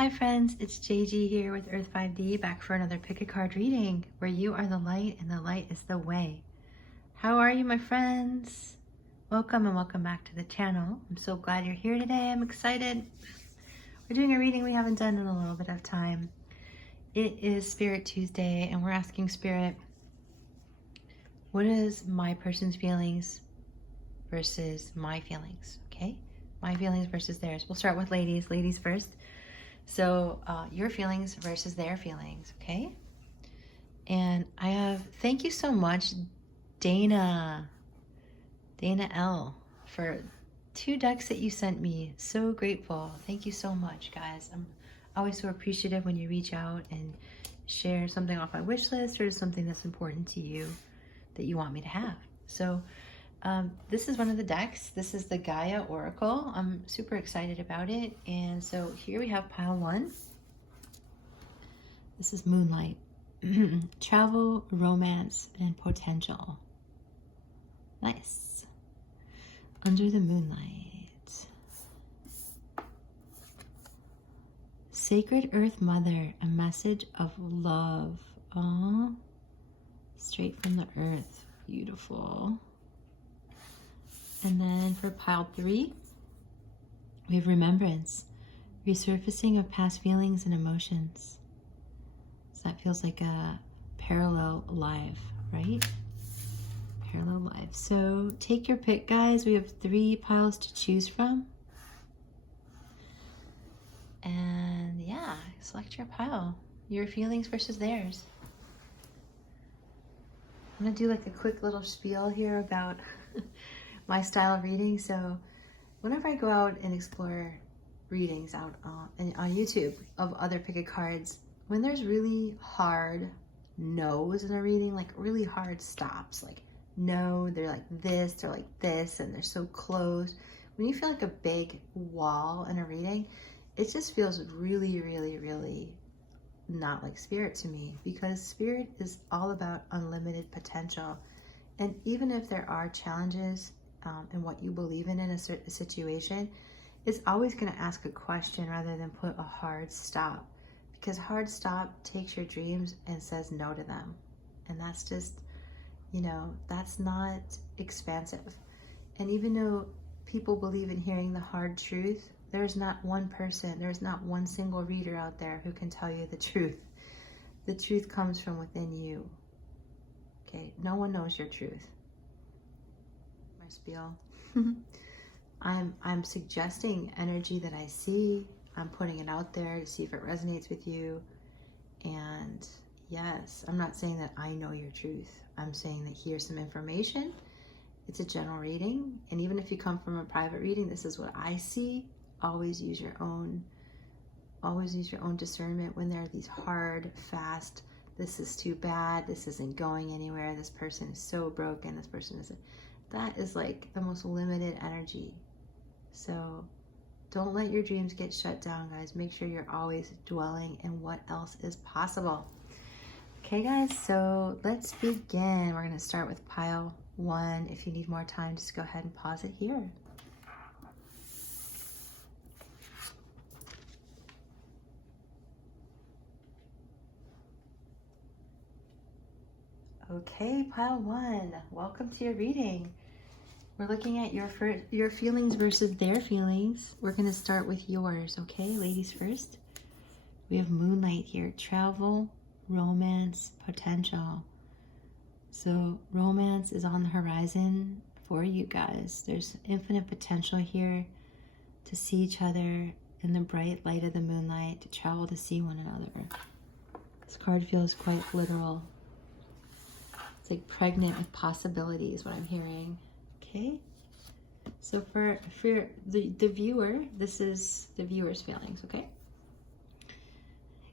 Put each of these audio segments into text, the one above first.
Hi friends, it's JG here with Earth 5D, back for another pick a card reading where you are the light and the light is the way. How are you, my friends? Welcome and welcome back to the channel. I'm so glad you're here today. I'm excited. We're doing a reading we haven't done in a little bit of time. It is Spirit Tuesday and we're asking Spirit, what is my person's feelings versus my feelings? Okay, my feelings versus theirs. We'll start with ladies first. So your feelings versus their feelings, okay? And I have, thank you so much, Dana L, for 2 decks that you sent me. So grateful. Thank you so much, guys. I'm always so appreciative when you reach out and share something off my wish list or something that's important to you that you want me to have. So this is one of the decks. This is the Gaia Oracle. I'm super excited about it. And so here we have pile 1. This is Moonlight. Travel, romance, and potential. Nice. Under the moonlight. Sacred Earth Mother, a message of love. Aww. Straight from the earth. Beautiful. And then for pile 3, we have Remembrance, resurfacing of past feelings and emotions. So that feels like a parallel life, right? Parallel life. So take your pick, guys. We have 3 piles to choose from. And yeah, select your pile. Your feelings versus theirs. I'm gonna do like a quick little spiel here about my style of reading. So whenever I go out and explore readings out on YouTube of other pick-a cards, when there's really hard no's in a reading, like really hard stops, like no, they're like this, they're like this, and they're so close. When you feel like a big wall in a reading, it just feels really, really, really not like Spirit to me, because Spirit is all about unlimited potential. And even if there are challenges in what you believe in a certain situation, it's always going to ask a question rather than put a hard stop, because hard stop takes your dreams and says no to them. And that's just, you know, that's not expansive. And even though people believe in hearing the hard truth, there's not one person, there's not one single reader out there who can tell you the truth. The truth comes from within you. Okay, no one knows your truth. My spiel. I'm suggesting energy that I see. I'm putting it out there to see if it resonates with you. And yes, I'm not saying that I know your truth. I'm saying that here's some information. It's a general reading. And even if you come from a private reading, this is what I see. Always use your own discernment when there are these hard, fast, this is too bad, this isn't going anywhere, this person is so broken, this person isn't. That is like the most limited energy. So don't let your dreams get shut down, guys. Make sure you're always dwelling in what else is possible. Okay, guys, so let's begin. We're going to start with pile 1. If you need more time, just go ahead and pause it here. Okay, pile 1, welcome to your reading. We're looking at your feelings versus their feelings. We're going to start with yours, okay? Ladies first. We have Moonlight here. Travel, romance, potential. So romance is on the horizon for you guys. There's infinite potential here to see each other in the bright light of the moonlight, to travel to see one another. This card feels quite literal. It's like pregnant with possibility is what I'm hearing. Okay, so for the viewer, this is the viewer's feelings, okay?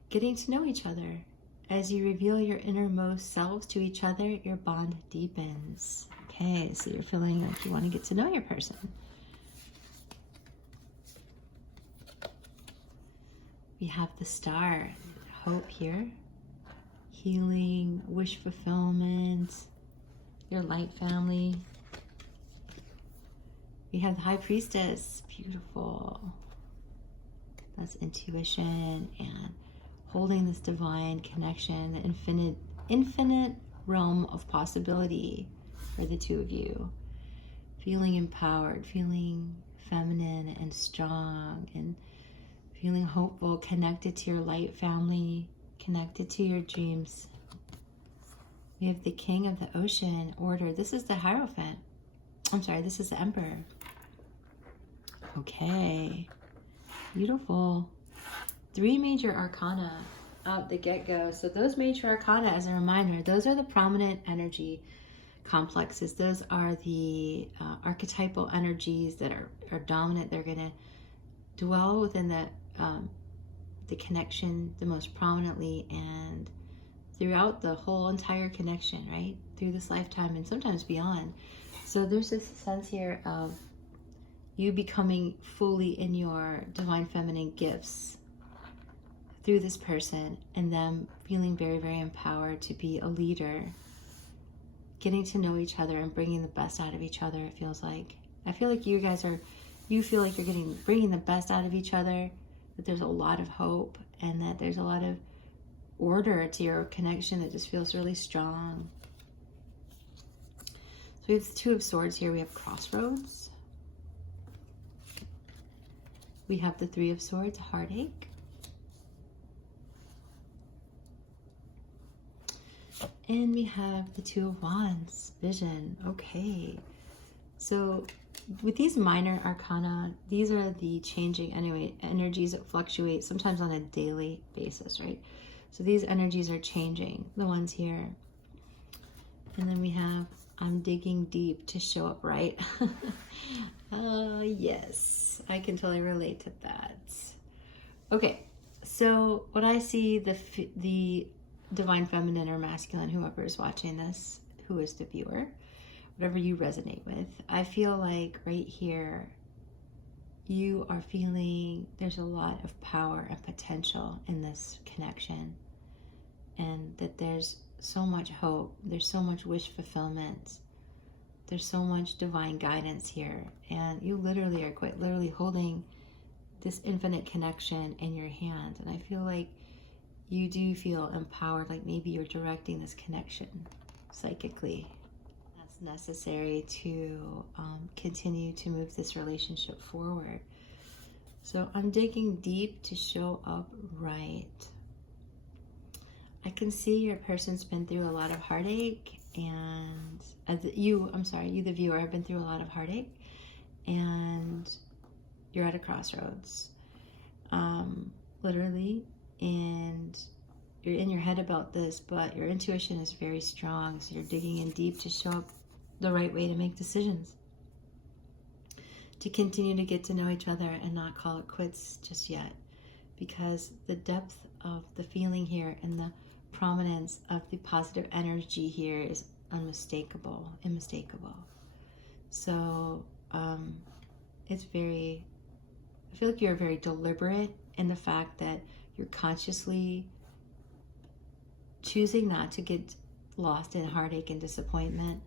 Getting to know each other. As you reveal your innermost selves to each other, your bond deepens. Okay, so you're feeling like you want to get to know your person. We have the star, hope here. Healing, wish fulfillment, your light family. We have the High Priestess, beautiful. That's intuition and holding this divine connection, the infinite realm of possibility for the two of you. Feeling empowered, feeling feminine and strong, and feeling hopeful, connected to your light family, connected to your dreams. We have the King of the Ocean order. This is the Hierophant. I'm sorry, this is the Emperor. Okay. Beautiful. 3 major arcana out the get-go. So those major arcana, as a reminder, those are the prominent energy complexes. Those are the archetypal energies that are dominant. They're going to dwell within the connection the most prominently and throughout the whole entire connection, right? Through this lifetime and sometimes beyond. So there's this sense here of you becoming fully in your divine feminine gifts through this person, and them feeling very, very empowered to be a leader, getting to know each other and bringing the best out of each other. It feels like, I feel like you feel like you're bringing the best out of each other, that there's a lot of hope and that there's a lot of order to your connection that just feels really strong. So we have the 2 of Swords here. We have Crossroads. We have the 3 of Swords, Heartache. And we have the 2 of Wands, Vision. Okay. So with these minor arcana, these are the changing energies that fluctuate sometimes on a daily basis, right? So these energies are changing, the ones here. And then we have, I'm digging deep to show up right. Yes, I can totally relate to that. Okay, so what I see, the divine feminine or masculine, whoever is watching this, who is the viewer, whatever you resonate with, I feel like right here, you are feeling there's a lot of power and potential in this connection, and that there's so much hope, there's so much wish fulfillment, there's so much divine guidance here, and you literally are quite literally holding this infinite connection in your hand. And I feel like you do feel empowered, like maybe you're directing this connection psychically. That's necessary to continue to move this relationship forward. So I'm digging deep to show up right. I can see your person's been through a lot of heartache, and you the viewer, have been through a lot of heartache, and you're at a crossroads, literally, and you're in your head about this, but your intuition is very strong, so you're digging in deep to show up the right way to make decisions, to continue to get to know each other and not call it quits just yet, because the depth of the feeling here and the prominence of the positive energy here is unmistakable, unmistakable. So it's very, I feel like you're very deliberate in the fact that you're consciously choosing not to get lost in heartache and disappointment.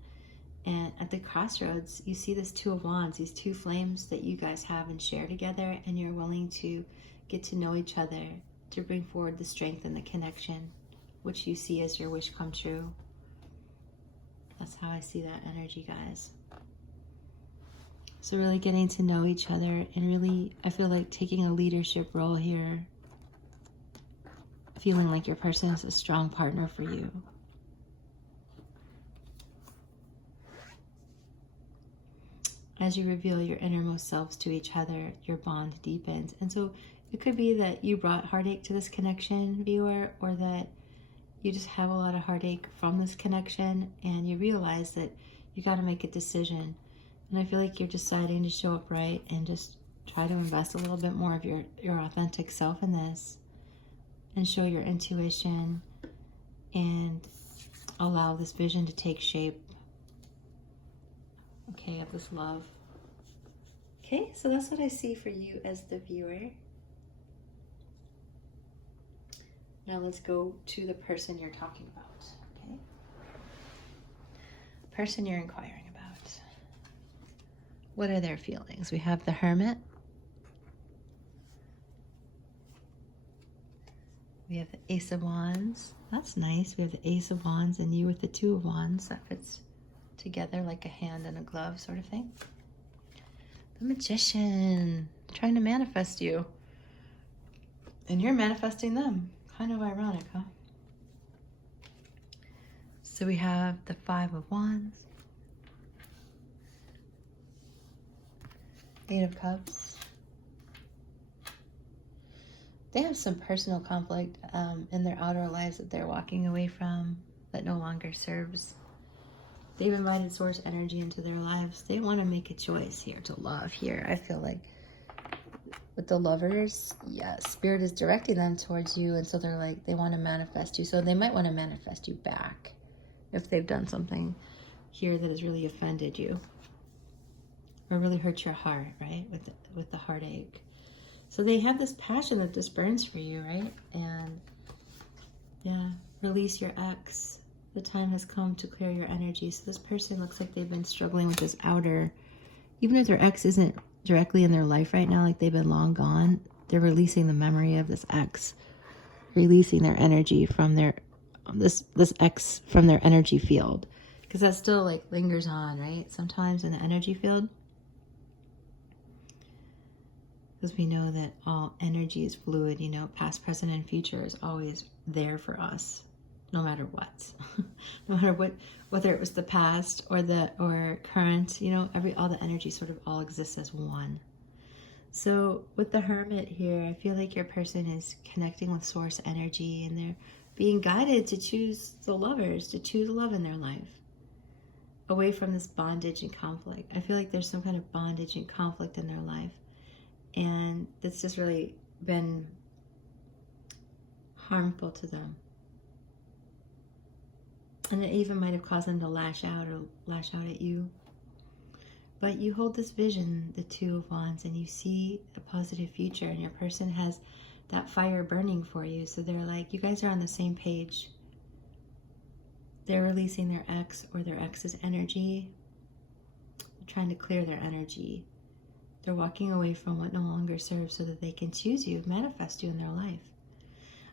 And at the crossroads, you see this 2 of Wands, these 2 flames that you guys have and share together, and you're willing to get to know each other, to bring forward the strength and the connection, which you see as your wish come true. That's how I see that energy, guys. So really getting to know each other, and really, I feel like taking a leadership role here, feeling like your person is a strong partner for you. As you reveal your innermost selves to each other, your bond deepens. And so it could be that you brought heartache to this connection, viewer, or that you just have a lot of heartache from this connection, and you realize that you got to make a decision. And I feel like you're deciding to show up right and just try to invest a little bit more of your authentic self in this, and show your intuition and allow this vision to take shape. Okay, of this love. Okay, so that's what I see for you as the viewer. Now let's go to the person you're talking about, okay? Person you're inquiring about. What are their feelings? We have the Hermit. We have the Ace of Wands. That's nice. We have the Ace of Wands and you with the Two of Wands. That fits together like a hand and a glove sort of thing. The Magician, trying to manifest you. And you're manifesting them. Kind of ironic, huh? So we have the Five of Wands. Eight of Cups. They have some personal conflict in their outer lives that they're walking away from that no longer serves. They've invited source energy into their lives. They want to make a choice here to love here. I feel like with the Lovers, yeah, Spirit is directing them towards you. And so they're like, they want to manifest you. So they might want to manifest you back if they've done something here that has really offended you or really hurt your heart, right? With the heartache. So they have this passion that just burns for you, right? And yeah, release your ex. The time has come to clear your energy. So this person looks like they've been struggling with this outer, even if their ex isn't directly in their life right now, like they've been long gone, they're releasing the memory of this ex, releasing their energy from their, this ex from their energy field. Because that still like lingers on, right? Sometimes in the energy field. Because we know that all energy is fluid, you know, past, present, and future is always there for us, no matter what. No matter what, whether it was the past or current, you know, all the energy sort of all exists as one. So with the Hermit here, I feel like your person is connecting with source energy and they're being guided to choose the Lovers, to choose love in their life, away from this bondage and conflict. I feel like there's some kind of bondage and conflict in their life. And that's just really been harmful to them. And it even might have caused them to lash out at you. But you hold this vision, the Two of Wands, and you see a positive future. And your person has that fire burning for you. So they're like, you guys are on the same page. They're releasing their ex or their ex's energy. Trying to clear their energy. They're walking away from what no longer serves so that they can choose you, manifest you in their life.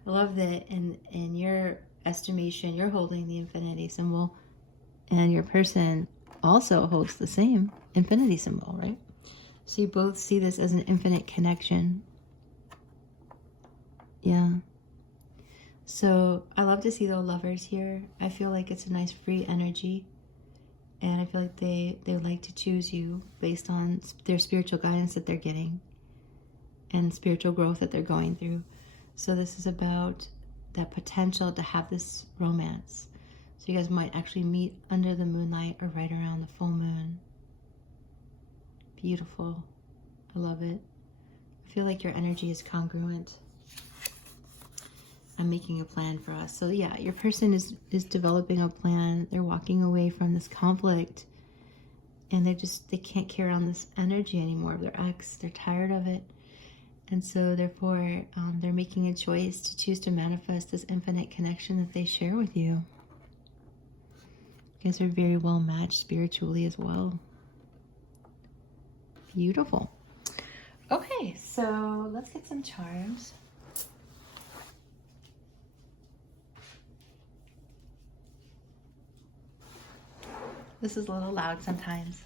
I love that in your estimation, you're holding the infinity symbol and your person also holds the same infinity symbol, right? So you both see this as an infinite connection. Yeah. So I love to see the Lovers here. I feel like it's a nice free energy. And I feel like they like to choose you based on their spiritual guidance that they're getting and spiritual growth that they're going through. So this is about that potential to have this romance. So you guys might actually meet under the moonlight or right around the full moon. Beautiful. I love it. I feel like your energy is congruent. I'm making a plan for us. So yeah, your person is developing a plan. They're walking away from this conflict and they can't carry on this energy anymore of their ex. They're tired of it. And so therefore, they're making a choice to choose to manifest this infinite connection that they share with you. You guys are very well matched spiritually as well. Beautiful. Okay, so let's get some charms. This is a little loud sometimes.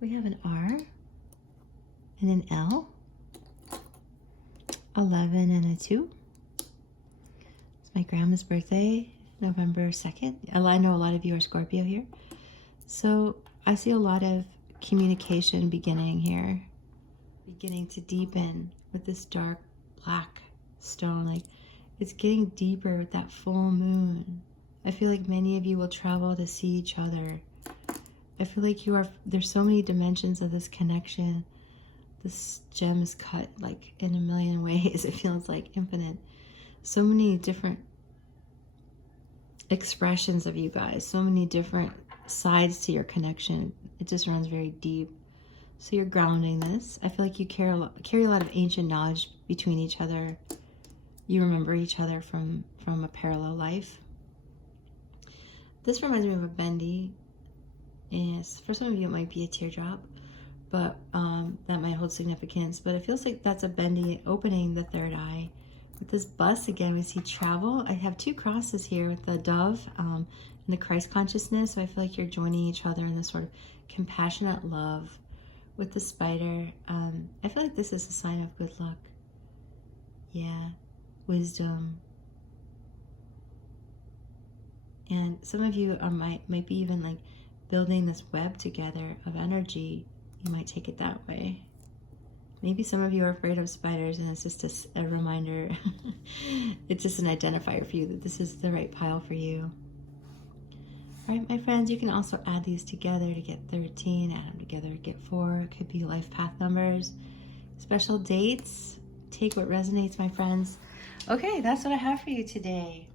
We have an R and an L, 11 and a 2. It's my grandma's birthday, November 2nd. I know a lot of you are Scorpio here. So I see a lot of communication beginning here, beginning to deepen with this dark black stone. Like it's getting deeper with that full moon. I feel like many of you will travel to see each other. I feel like there's so many dimensions of this connection. This gem is cut like in a million ways. It feels like infinite. So many different expressions of you guys, so many different sides to your connection. It just runs very deep. So you're grounding this. I feel like you carry a lot of ancient knowledge between each other. You remember each other from a parallel life. This reminds me of a bendy. Yes, for some of you it might be a teardrop, but that might hold significance. But it feels like that's a bendy opening the third eye. With this bus, again, we see travel. I have two crosses here with the dove and the Christ consciousness. So I feel like you're joining each other in this sort of compassionate love. With the spider, I feel like this is a sign of good luck. Yeah, wisdom. And some of you are might be even like building this web together of energy. You might take it that way. Maybe some of you are afraid of spiders, and it's just a reminder. It's just an identifier for you that this is the right pile for you. All right, my friends, you can also add these together to get 13, add them together to get 4. It could be life path numbers, special dates. Take what resonates, my friends. Okay, that's what I have for you today.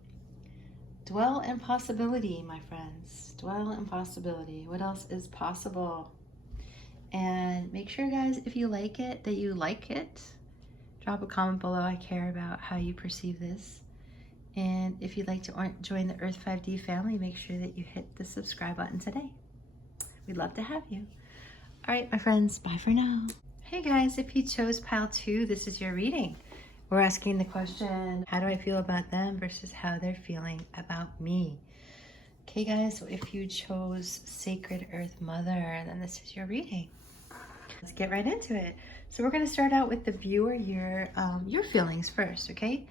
Dwell in possibility, my friends. Dwell in possibility. What else is possible? And make sure, guys, if you like it, that you like it. Drop a comment below. I care about how you perceive this. And if you'd like to join the Earth 5D family, make sure that you hit the subscribe button today. We'd love to have you. All right, my friends, bye for now. Hey, guys, if you chose pile 2, this is your reading. We're asking the question, how do I feel about them versus how they're feeling about me? Okay, guys, so if you chose Sacred Earth Mother, then this is your reading. Let's get right into it. So we're going to start out with the viewer, your feelings first, okay?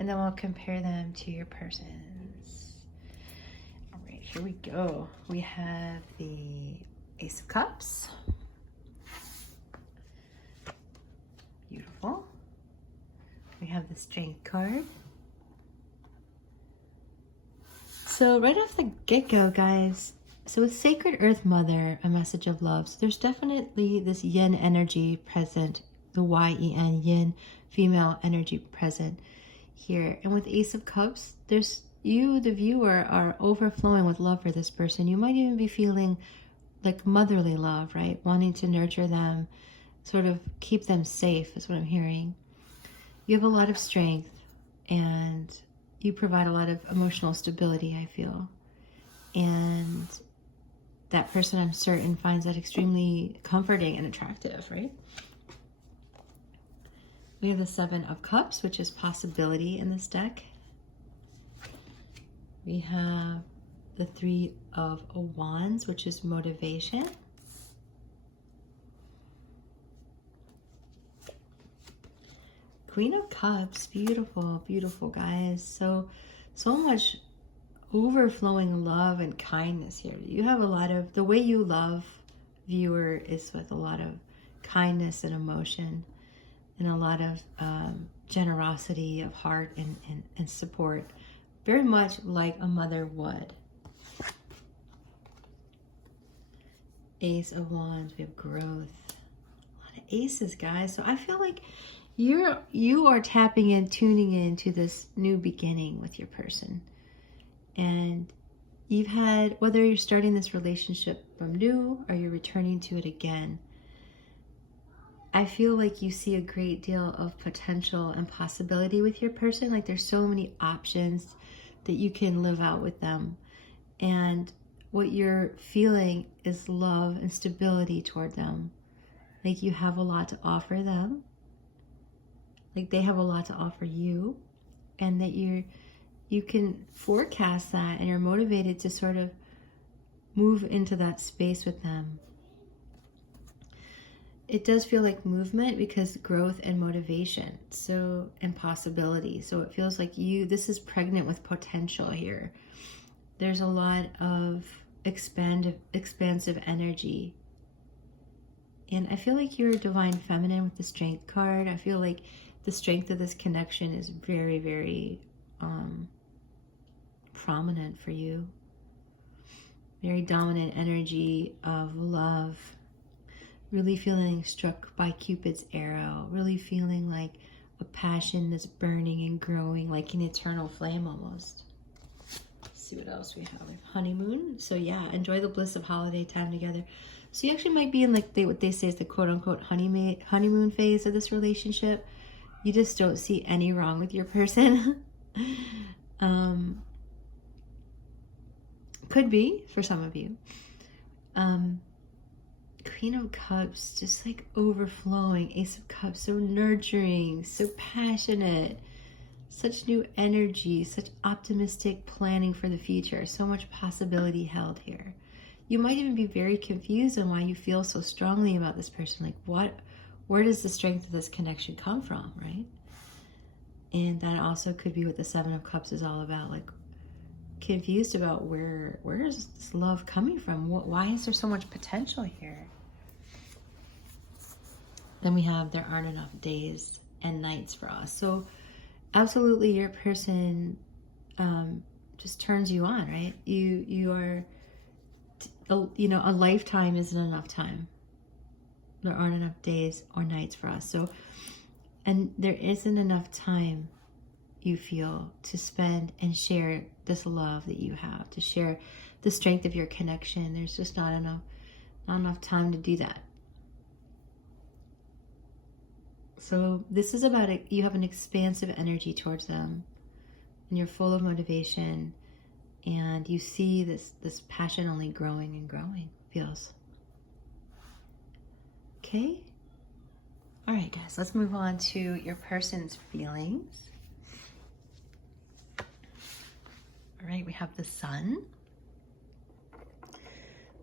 And then we'll compare them to your person's. All right, here we go. We have the Ace of Cups. Beautiful. We have the Strength card. So right off the get-go, guys, so with Sacred Earth Mother, a message of love, so there's definitely this yin energy present, the Y-E-N, yin, female energy present here. And with Ace of Cups, there's you, the viewer, are overflowing with love for this person. You might even be feeling like motherly love, right? Wanting to nurture them, sort of keep them safe is what I'm hearing. You have a lot of strength and you provide a lot of emotional stability, I feel. And that person, I'm certain, finds that extremely comforting and attractive, right? We have the Seven of Cups, which is possibility in this deck. We have the Three of Wands, which is motivation. Queen of Cups, beautiful, beautiful, guys. So much overflowing love and kindness here. You have a lot of, the way you love, viewer, is with a lot of kindness and emotion and a lot of generosity of heart and support. Very much like a mother would. Ace of Wands, we have growth. A lot of aces, guys. So I feel like you are tapping in, tuning in to this new beginning with your person. And you've had, whether you're starting this relationship from new or you're returning to it again, I feel like you see a great deal of potential and possibility with your person. Like there's so many options that you can live out with them. And what you're feeling is love and stability toward them. Like you have a lot to offer them. Like they have a lot to offer you, and that you can forecast that, and you're motivated to sort of move into that space with them. It does feel like movement because growth and motivation, so, and possibility. So it feels like this is pregnant with potential here. There's a lot of expansive energy. And I feel like you're a divine feminine with the Strength card. I feel like the strength of this connection is very, very prominent for you. Very dominant energy of love. Really feeling struck by Cupid's arrow. Really feeling like a passion that's burning and growing, like an eternal flame almost. Let's see what else we have. We have honeymoon. So yeah, enjoy the bliss of holiday time together. So you actually might be in like what they say is the quote-unquote honeymoon phase of this relationship. You just don't see any wrong Could be for some of you. Queen of Cups, just like overflowing. Ace of Cups, so nurturing, so passionate, such new energy, such optimistic planning for the future, so much possibility held here. You might even be very confused on why you feel so strongly about this person. Like, where does the strength of this connection come from, right? And that also could be what the Seven of Cups is all about. Like, confused about where is this love coming from? Why is there so much potential here? Then we have, there aren't enough days and nights for us. So absolutely, your person just turns you on, right? You are, a lifetime isn't enough time. There aren't enough days or nights for us. So, and there isn't enough time, you feel, to spend and share this love that you have, to share the strength of your connection. There's just not enough time to do that. So this is about it. You have an expansive energy towards them, and you're full of motivation, and you see this passion only growing and growing, feels. Okay? All right, guys, let's move on to your person's feelings. All right, we have the Sun.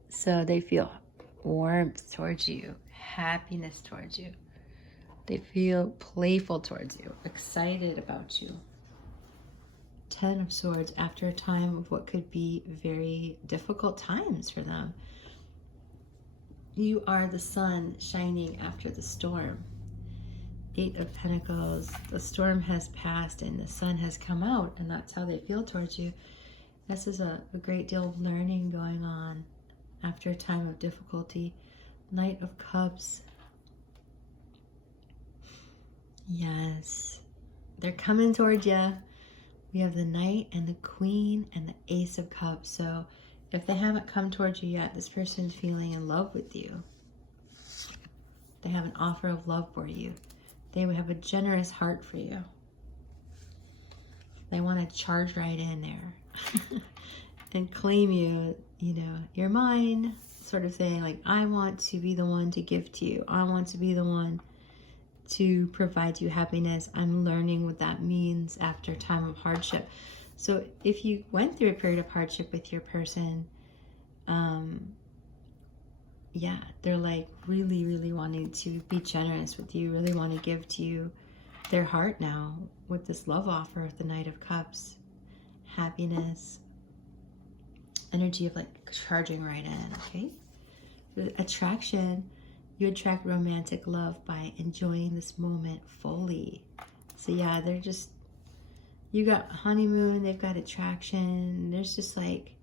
So they feel warmth towards you, happiness towards you. They feel playful towards you, excited about you. 10 of Swords, after a time of what could be very difficult times for them. You are the sun shining after the storm. 8 of Pentacles, the storm has passed and the sun has come out, and that's how they feel towards you. This is a great deal of learning going on after a time of difficulty. Knight of Cups. Yes, they're coming towards you. We have the Knight and the Queen and the Ace of Cups. So if they haven't come towards you yet, this person's feeling in love with you. They have an offer of love for you. They would have a generous heart for you. They want to charge right in there and claim you, you're mine, sort of thing. Like, I want to be the one to give to you. I want to be the one to provide you happiness. I'm learning what that means after a time of hardship. So if you went through a period of hardship with your person, they're like really, really wanting to be generous with you, really want to give to you their heart now with this love offer of the Knight of Cups. Happiness, energy of like charging right in, okay? The attraction, you attract romantic love by enjoying this moment fully. So yeah, they're just, you got honeymoon, they've got attraction, there's just like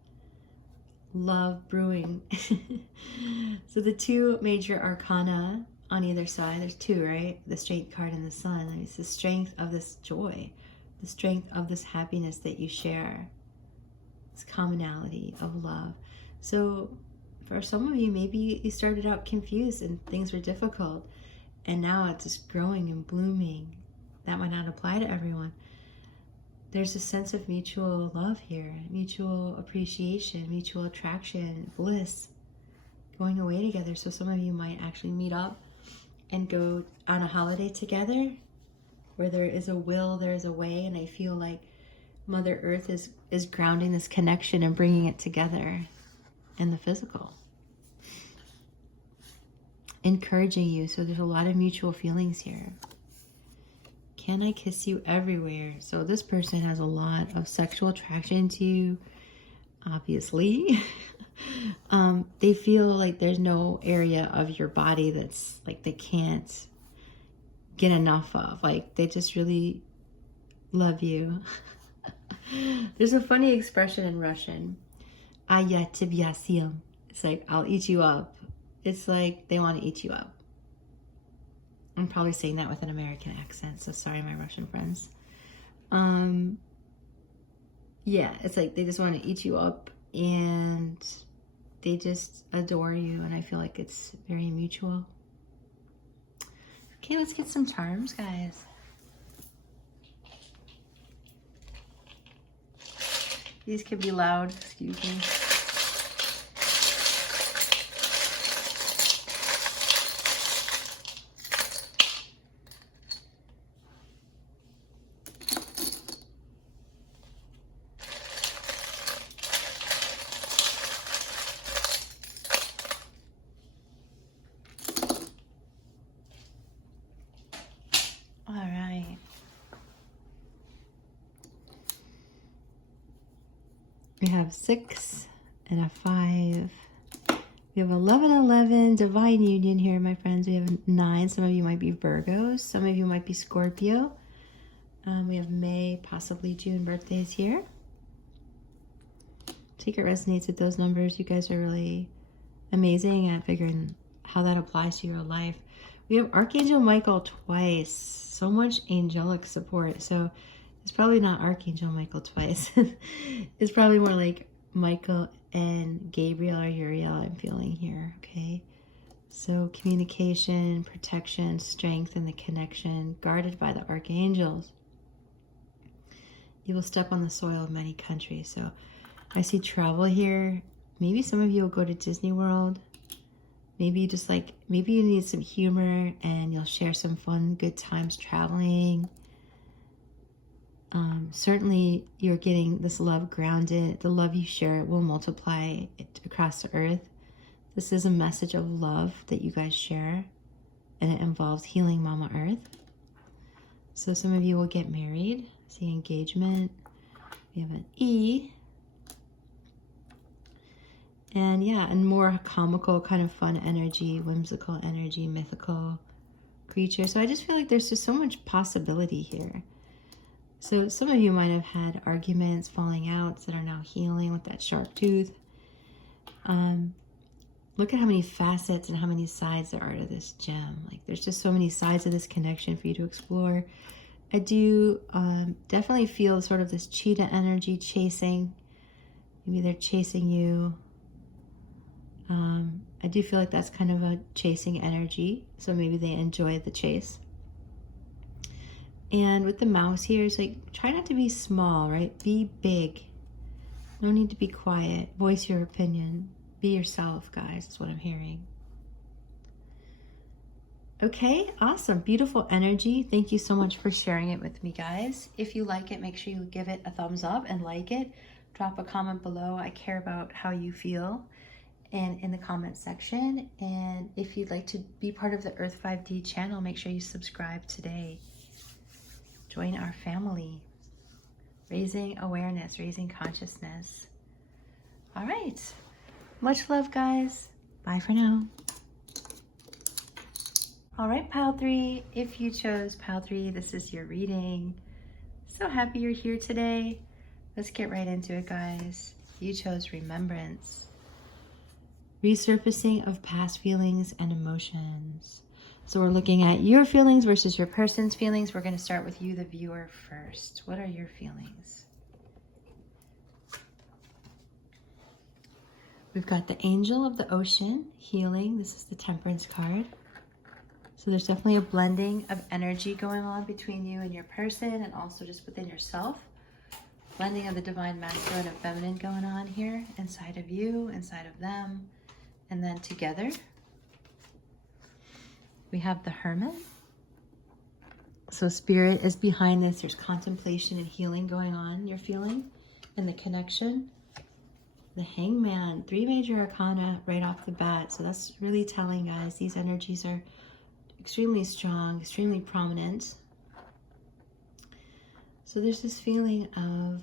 love brewing. So the 2 major arcana on either side, there's 2, right? The Strength card and the Sun. It's the strength of this joy, the strength of this happiness that you share, this commonality of love. So for some of you, maybe you started out confused and things were difficult, and now it's just growing and blooming. That might not apply to everyone. There's a sense of mutual love here, mutual appreciation, mutual attraction, bliss, going away together. So some of you might actually meet up and go on a holiday together. Where there is a will, there is a way, and I feel like Mother Earth is grounding this connection and bringing it together in the physical. Encouraging you, so there's a lot of mutual feelings here. Can I kiss you everywhere? So this person has a lot of sexual attraction to you, obviously. They feel like there's no area of your body that's like they can't get enough of. Like, they just really love you. There's a funny expression in Russian. Aya tibya съем. It's like, I'll eat you up. It's like they want to eat you up. I'm probably saying that with an American accent, so sorry, my Russian friends. Yeah, it's like they just want to eat you up, and they just adore you, and I feel like it's very mutual. Okay, let's get some charms, guys. These could be loud, excuse me. We have 6 and a 5. We have 11, 11, divine union here, my friends. We have 9. Some of you might be Virgos. Some of you might be Scorpio. We have May, possibly June birthdays here. Take it resonates with those numbers. You guys are really amazing at figuring how that applies to your life. We have Archangel Michael twice. So much angelic support. So it's probably not Archangel Michael twice. It's probably more like Michael and Gabriel or Uriel I'm feeling here, okay? So communication, protection, strength, and the connection, guarded by the archangels. You will step on the soil of many countries. So I see travel here. Maybe some of you will go to Disney World. Maybe you just maybe you need some humor and you'll share some fun, good times traveling. Certainly you're getting this love grounded. The love you share will multiply it across the earth. This is a message of love that you guys share, and it involves healing Mama Earth. So some of you will get married. See engagement. We have an E. And yeah, and more comical, kind of fun energy, whimsical energy, mythical creature. So I just feel like there's just so much possibility here. So some of you might have had arguments, falling outs that are now healing with that sharp tooth. Look at how many facets and how many sides there are to this gem. Like there's just so many sides of this connection for you to explore. I do definitely feel sort of this cheetah energy chasing. Maybe they're chasing you. I do feel like that's kind of a chasing energy. So maybe they enjoy the chase. And with the mouse here, it's like, try not to be small, right? Be big. No need to be quiet. Voice your opinion. Be yourself, guys, is what I'm hearing. Okay, awesome. Beautiful energy. Thank you so much for sharing it with me, guys. If you like it, make sure you give it a thumbs up and like it. Drop a comment below. I care about how you feel and in the comment section. And if you'd like to be part of the Earth 5D channel, make sure you subscribe today. Join our family. Raising awareness, raising consciousness. All right. Much love, guys. Bye for now. All right, Pile 3. If you chose Pile 3, this is your reading. So happy you're here today. Let's get right into it, guys. You chose Remembrance. Resurfacing of past feelings and emotions. So we're looking at your feelings versus your person's feelings. We're going to start with you, the viewer, first. What are your feelings? We've got the Angel of the Ocean, healing. This is the Temperance card. So there's definitely a blending of energy going on between you and your person, and also just within yourself. Blending of the divine masculine and feminine going on here, inside of you, inside of them, and then together. We have the Hermit. So spirit is behind this. There's contemplation and healing going on, you're feeling, and the connection. The Hangman, 3 major arcana right off the bat. So that's really telling, guys. These energies are extremely strong, extremely prominent. So there's this feeling of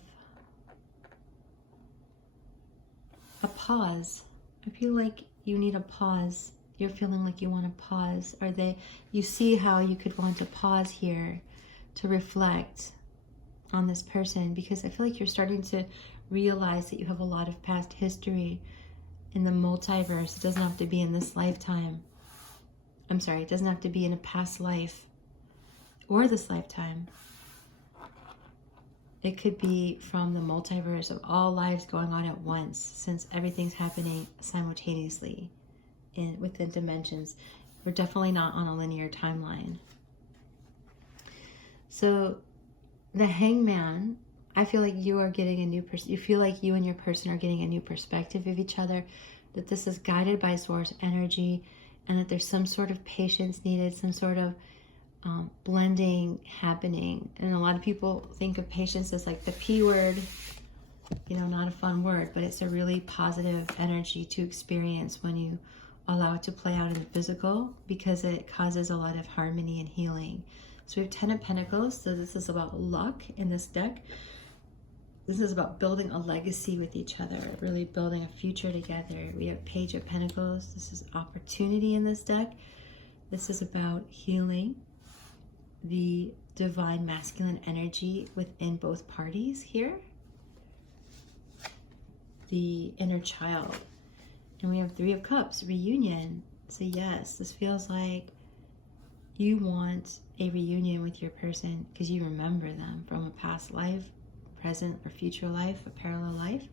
a pause. I feel like you need a pause. You're feeling like you want to pause. You see how you could want to pause here to reflect on this person, because I feel like you're starting to realize that you have a lot of past history in the multiverse. It doesn't have to be in this lifetime. I'm sorry, it doesn't have to be in a past life or this lifetime. It could be from the multiverse of all lives going on at once, since everything's happening simultaneously within dimensions. We're definitely not on a linear timeline. So the Hangman, I feel like you are getting a new you feel like you and your person are getting a new perspective of each other, that this is guided by source energy, and that there's some sort of patience needed, some sort of blending happening. And a lot of people think of patience as like the P word, you know, not a fun word, but it's a really positive energy to experience when you allow it to play out in the physical, because it causes a lot of harmony and healing. So we have 10 of Pentacles, so this is about luck in this deck. This is about building a legacy with each other, really building a future together. We have Page of Pentacles. This is opportunity in this deck. This is about healing the divine masculine energy within both parties here. The inner child. And we have Three of Cups, reunion. So yes, this feels like you want a reunion with your person because you remember them from a past life, present or future life, a parallel life.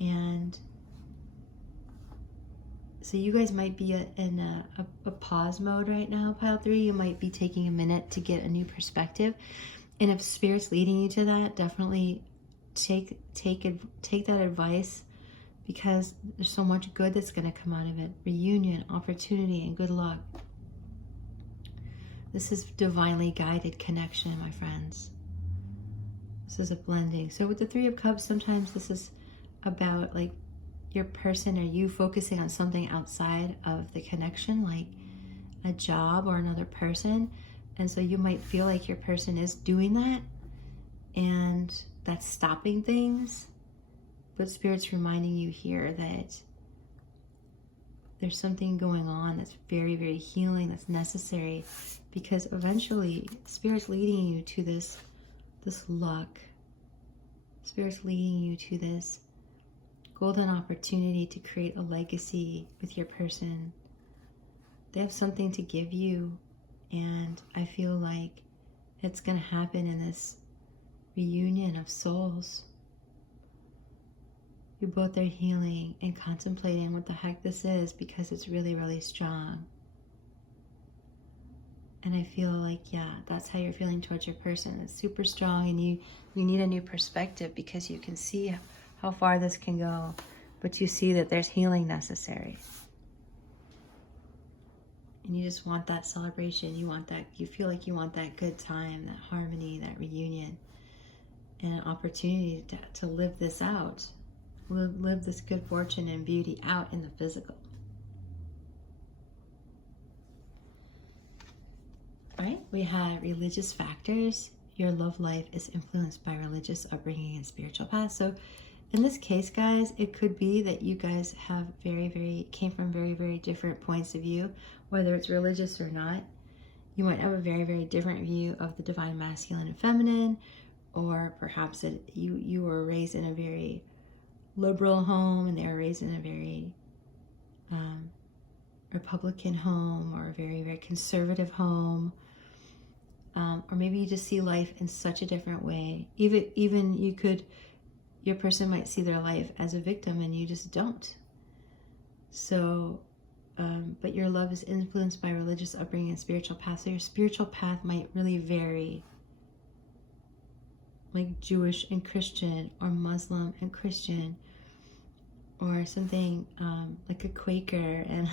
And so you guys might be in a pause mode right now, pile 3. You might be taking a minute to get a new perspective. And if Spirit's leading you to that, definitely take that advice, because there's so much good that's going to come out of it. Reunion, opportunity, and good luck. This is divinely guided connection, my friends. This is a blending. So with the Three of Cups, sometimes this is about like your person or you focusing on something outside of the connection, like a job or another person. And so you might feel like your person is doing that and that's stopping things. But Spirit's reminding you here that there's something going on that's very, very healing, that's necessary, because eventually Spirit's leading you to this luck. Spirit's leading you to this golden opportunity to create a legacy with your person. They have something to give you, and I feel like it's going to happen in this reunion of souls. You both are healing and contemplating what the heck this is, because it's really, really strong. And I feel like, yeah, that's how you're feeling towards your person. It's super strong, and you need a new perspective because you can see how far this can go, but you see that there's healing necessary. And you just want that celebration. You want that, you feel like you want that good time, that harmony, that reunion, and an opportunity to live this out. Live this good fortune and beauty out in the physical. All right, we have religious factors. Your love life is influenced by religious upbringing and spiritual paths. So in this case, guys, it could be that you guys have came from very, very different points of view, whether it's religious or not. You might have a very, very different view of the divine masculine and feminine, or perhaps you were raised in a very liberal home and they were raised in a very Republican home, or a very, very conservative home. Or maybe you just see life in such a different way. Even your person might see their life as a victim and you just don't. So, but your love is influenced by religious upbringing and spiritual path. So your spiritual path might really vary, like Jewish and Christian, or Muslim and Christian, or something like a Quaker, and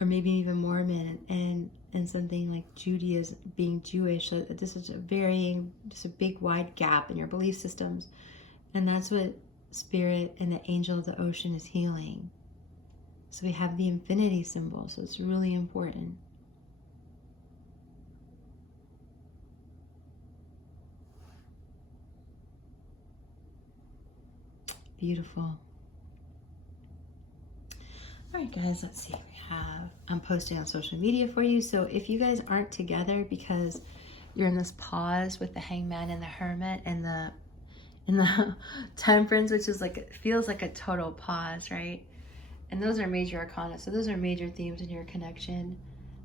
or maybe even Mormon, and something like Judaism being Jewish. So this is just a big wide gap in your belief systems, and that's what Spirit and the angel of the ocean is healing. So we have the infinity symbol, so it's really important. Beautiful. All right, guys, let's see. I'm posting on social media for you. So if you guys aren't together because you're in this pause with the Hangman and the Hermit and the Temperance, which is like, it feels like a total pause, right? And those are major arcana. So those are major themes in your connection.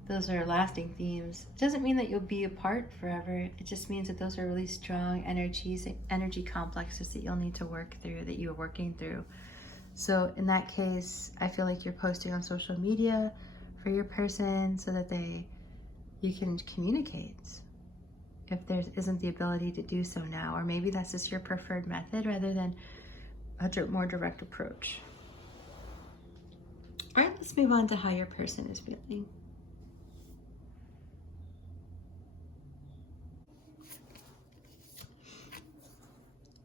Those are lasting themes. It doesn't mean that you'll be apart forever. It just means that those are really strong energy complexes that you'll need to work through, that you are working through. So in that case, I feel like you're posting on social media for your person so that you can communicate if there isn't the ability to do so now. Or maybe that's just your preferred method rather than a more direct approach. All right, let's move on to how your person is feeling.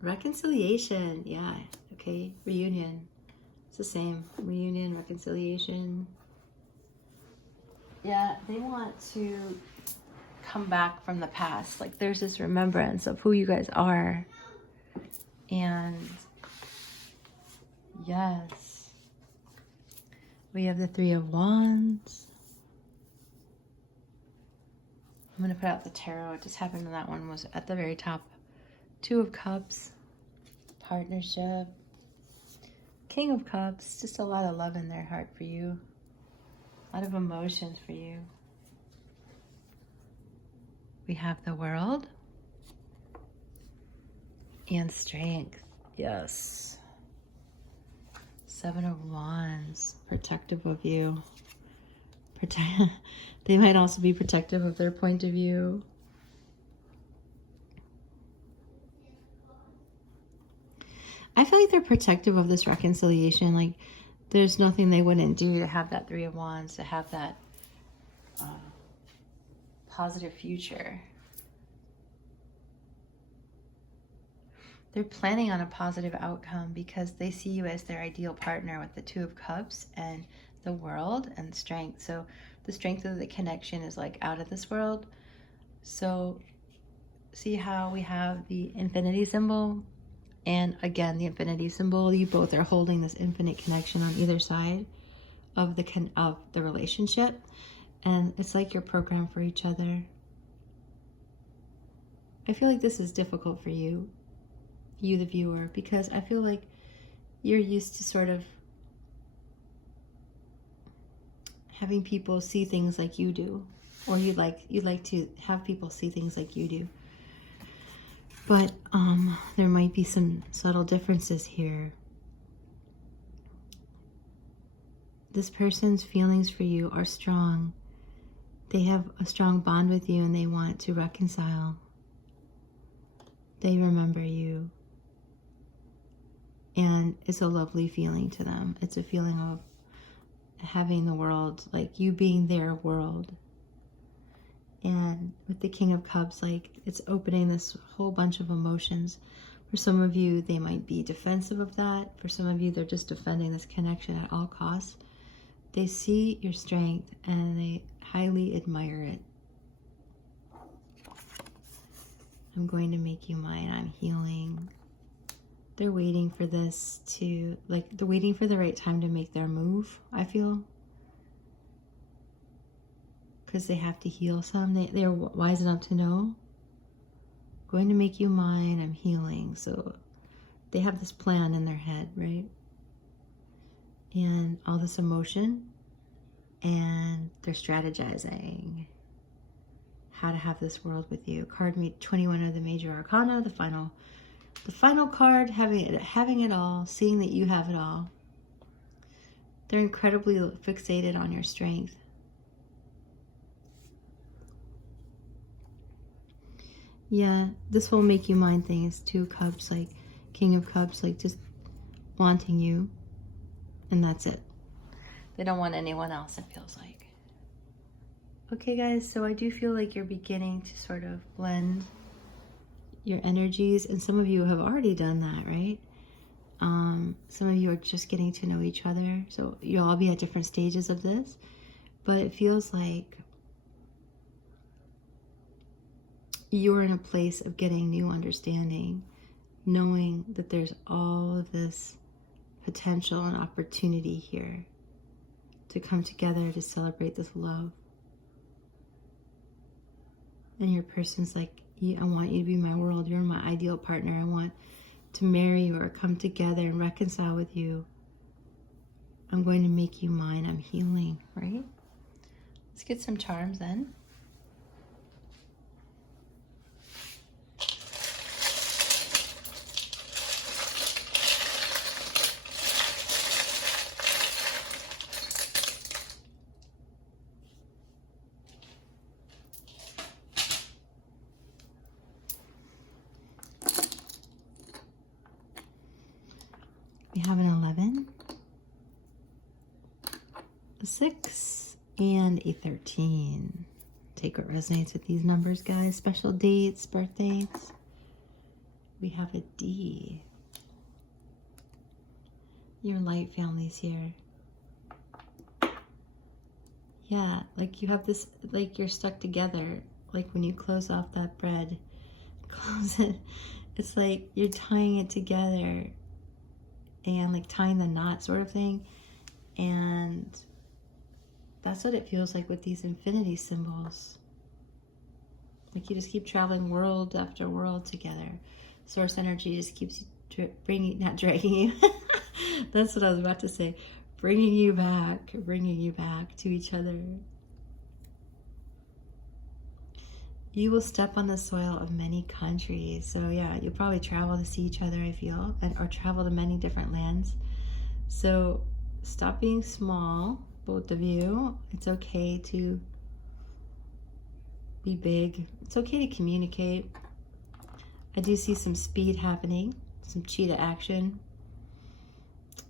Reconciliation, yeah, okay, reunion. It's the same, reunion, reconciliation. Yeah, they want to come back from the past. Like there's this remembrance of who you guys are. And yes, we have the Three of Wands. I'm going to put out the tarot. It just happened that one was at the very top. Two of Cups, partnership. King of Cups, just a lot of love in their heart for you. A lot of emotions for you. We have the World. And Strength. Yes. Seven of Wands, protective of you. They might also be protective of their point of view. I feel like they're protective of this reconciliation. Like, there's nothing they wouldn't do to have that Three of Wands, to have that positive future. They're planning on a positive outcome because they see you as their ideal partner with the Two of Cups and the World and Strength. So the strength of the connection is like out of this world. So see how we have the infinity symbol and again the infinity symbol. You both are holding this infinite connection on either side of the relationship, and it's like you're programmed for each other. I feel like this is difficult for you, the viewer, because I feel like you're used to sort of having people see things like you do, or you like to have people see things like you do. But there might be some subtle differences here. This person's feelings for you are strong. They have a strong bond with you and they want to reconcile. They remember you. And it's a lovely feeling to them. It's a feeling of having the world, like you being their world. And with the King of Cups, like it's opening this whole bunch of emotions. For some of you, they might be defensive of that. For some of you, they're just defending this connection at all costs. They see your strength and they highly admire it. I'm going to make you mine. I'm healing. They're waiting for this to, like, they're waiting for the right time to make their move, I feel. Because they have to heal some. They're wise enough to know. Going to make you mine. I'm healing. So they have this plan in their head, right? And all this emotion. And they're strategizing how to have this world with you. Card 21 of the Major Arcana. The final card, having it all. Seeing that you have it all. They're incredibly fixated on your strength. Yeah, this whole make you mine thing is Two Cups, like King of Cups, like just wanting you, and that's it. They don't want anyone else, it feels like. Okay, guys, so I do feel like you're beginning to sort of blend your energies, and some of you have already done that, right? Some of you are just getting to know each other, so you'll all be at different stages of this, but it feels like you're in a place of getting new understanding, knowing that there's all of this potential and opportunity here to come together to celebrate this love. And your person's like, I want you to be my world. You're my ideal partner. I want to marry you or come together and reconcile with you. I'm going to make you mine. I'm healing, right? Let's get some charms then. We have an 11, a 6, and a 13. Take what resonates with these numbers, guys. Special dates, birthdays. We have a D. Your light family's here. Yeah, like you have this, like you're stuck together. Like when you close off that bread, close it, It's like you're tying it together and like tying the knot sort of thing. And that's what it feels like with these infinity symbols. Like you just keep traveling world after world together. Source energy just keeps bringing, not dragging you. That's what I was about to say. Bringing you back to each other. You will step on the soil of many countries. So yeah, you'll probably travel to see each other, I feel, or travel to many different lands. So stop being small, both of you. It's okay to be big. It's okay to communicate. I do see some speed happening, some cheetah action.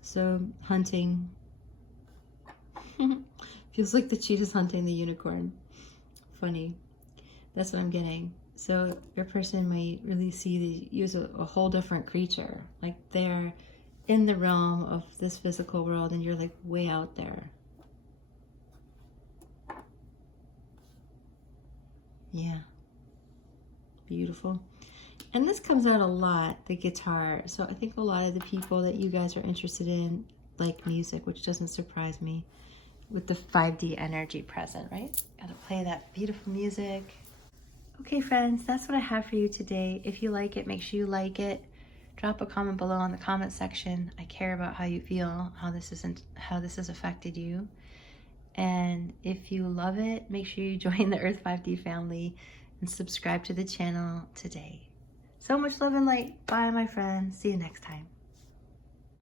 So hunting. Feels like the cheetah's hunting the unicorn. Funny. That's what I'm getting. So your person might really use a whole different creature. Like they're in the realm of this physical world and you're like way out there. Yeah. Beautiful. And this comes out a lot, the guitar. So I think a lot of the people that you guys are interested in like music, which doesn't surprise me, with the 5D energy present, right? Gotta play that beautiful music. Okay, friends, that's what I have for you today. If you like it, make sure you like it. Drop a comment below in the comment section. I care about how you feel, how this has affected you. And if you love it, make sure you join the Earth 5D family and subscribe to the channel today. So much love and light. Bye, my friends. See you next time.